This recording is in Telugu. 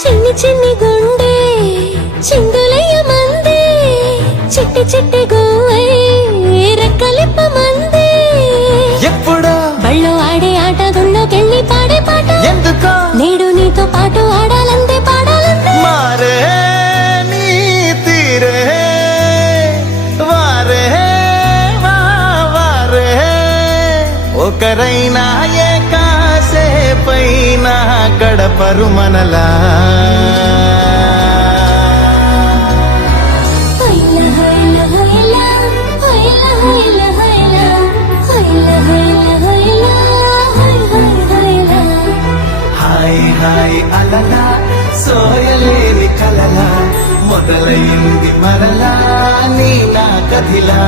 చిన్ని చిన్ని గుండె చిందులయ్య మందే చిట్టి చిట్టి గోవై రెక్కలిప్ప మందే ఎప్పుడో బళ్ళో ఆడే ఆట గుళ్ళోకెళ్ళి పాడే పాట ఎందుకో నేడు నీతో పాటు ఆడాలందే పాడాలందే మారే నీ తీరే వారే వారే ఒకరైనా ఏ కాసేపైన గడపరు మనలా హాయ్ హాయ్ అలలా సోయలేని కలలా మొదలైంది మరలా నీ నా కథిలా